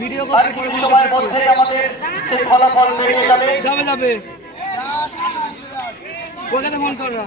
Video করছি সময়ের মধ্যে আমাদের সেই ফলাফল বেরিয়ে যাবে যাবে কোথায় ফোন করো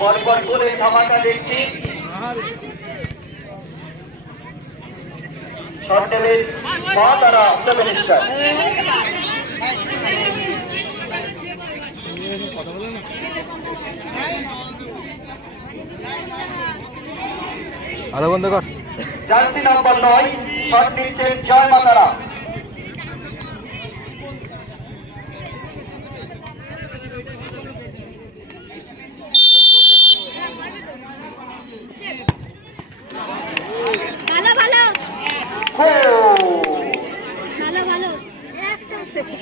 পরপর করে ধামাকা দেখছি শর্ট টেবিল মা তারা সেভেন স্টার আধা বন্ধ কর জার্সি নাম্বার 9 শর্ট নিচ্ছেন জয় মাতারা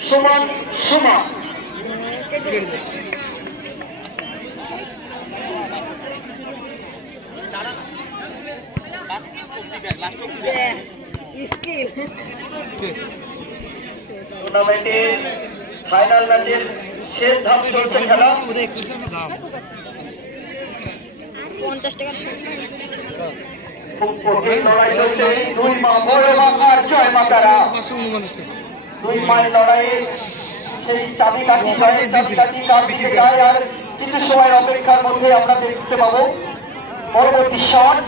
সমান সমান টুর্নামেন্টের ফাইনাল ম্যাচের শেষ ধাপ চলছে খেলা 50 টাকা খুব কঠিন লড়াই চলছে দুই মা বড়মা আর জয় মাতারা দুই মায়ের লড়াইয়ে সেই চাবিকাঠি কার দিকে যায় আর কিছু সময় অপেক্ষার মধ্যে আমরা দেখতে পাবো পরবর্তী শট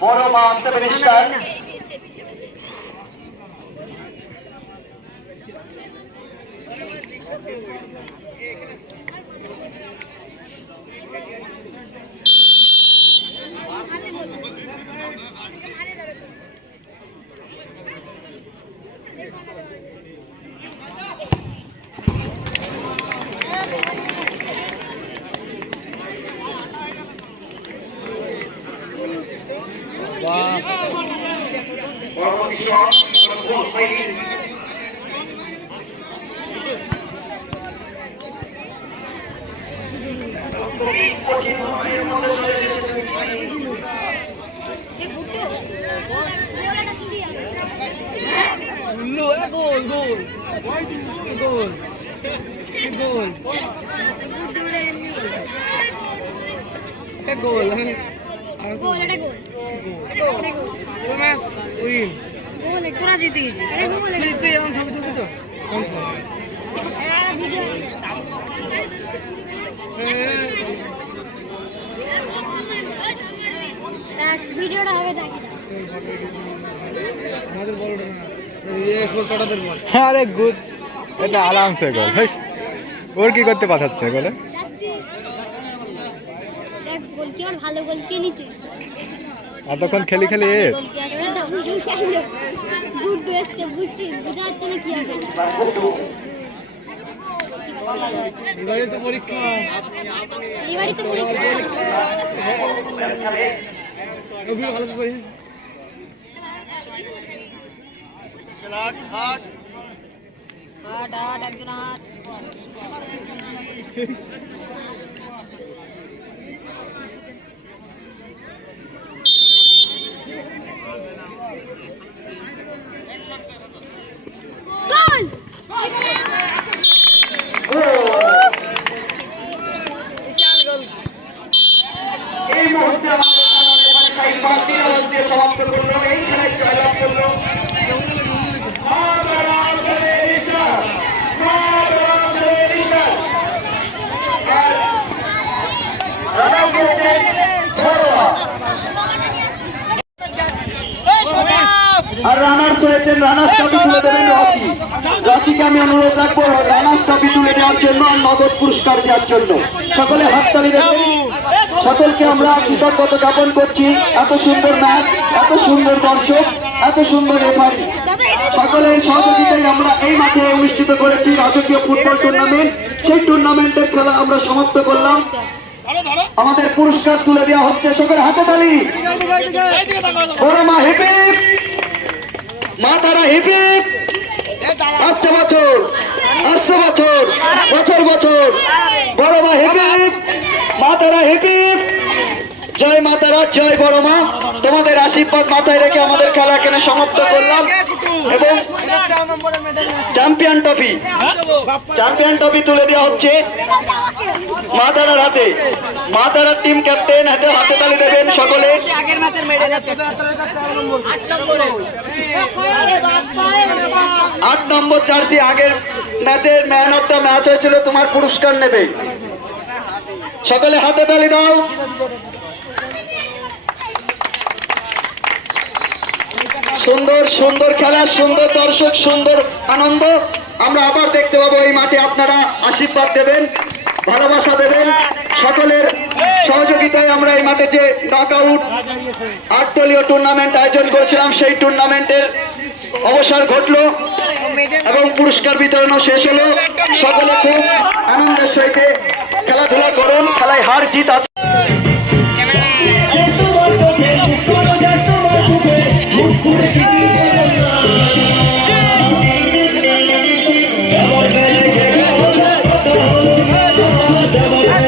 বড় মা সেভেন স্টার তোরা জিতে গেছিস ভিডিওটা হবে আরে গুড এটা আরামসে গোল ওর কি করতে পাঠাচ্ছে গোলে ভালো গোল কে নিচে এতক্ষণ খেলি খেলি বুঝতে বোঝা যাচ্ছে না কি হবে এবারে তো পরীক্ষা ভালো করে হাট হাট হাট হাট একজন হাট আর রানার্স হয়েছেন, রানার্স ট্রফি তুলে দেবেন রকি। রকিকে আমি অনুরোধ রাখবো রানার্স ট্রফি তুলে দেওয়ার জন্য আর নগদ পুরস্কার দেওয়ার জন্য। সকলে হাততালি দেবেন। সকলকে আমরা কৃতজ্ঞতা জ্ঞাপন করছি, এত সুন্দর ম্যাচ, এত সুন্দর দর্শক, এত সুন্দর রেফারি, সকলের সহযোগিতায় আমরা এই মাঠে অনুষ্ঠিত করেছি রাজকীয় ফুটবল টুর্নামেন্ট। সেই টুর্নামেন্টের খেলা আমরা সমাপ্ত করলাম। আমাদের পুরস্কার তুলে দেওয়া হচ্ছে, সকলে হাতে তালি। বড় মা হিপিপ, মা তারা হিপিপ, আসছে বছর, আসছে বছর, বছর বছর, বড় মা হিপিপ, মা তারা হিপিপ, জয় মা তারা, জয় বড় মা। তোমাদের আশীর্বাদ মাথায় রেখে আমাদের খেলা এখানে সমাপ্ত করলাম এবং চ্যাম্পিয়ন ট্রফি, চ্যাম্পিয়ন ট্রফি তুলে দেওয়া হচ্ছে মা তারার হাতে। মা তারার টিম ক্যাপ্টেন হাতে হাতে তালি দেবেন সকলে। 8 নম্বর জার্সি আগের ম্যাচের ম্যান অফ দ্য ম্যাচ হয়েছিল, তোমার পুরস্কার নেবে। সকলে হাতে তালি দাও। সুন্দর সুন্দর খেলা, সুন্দর দর্শক, সুন্দর আনন্দ আমরা আবার দেখতে পাবো এই মাঠে। আপনারা আশীর্বাদ দেবেন, ভালোবাসা দেবেন। সকলের সহযোগিতায় আমরা এই মাঠে যে নকআউট 8 দলীয় টুর্নামেন্ট আয়োজন করেছিলাম, সেই টুর্নামেন্টের অবসর ঘটলো এবং পুরস্কার বিতরণও শেষ হলো। সকলে খুব আনন্দের সহিত খেলাধুলা করুন, খেলায় হার জিত আছে।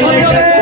ছবি হবে।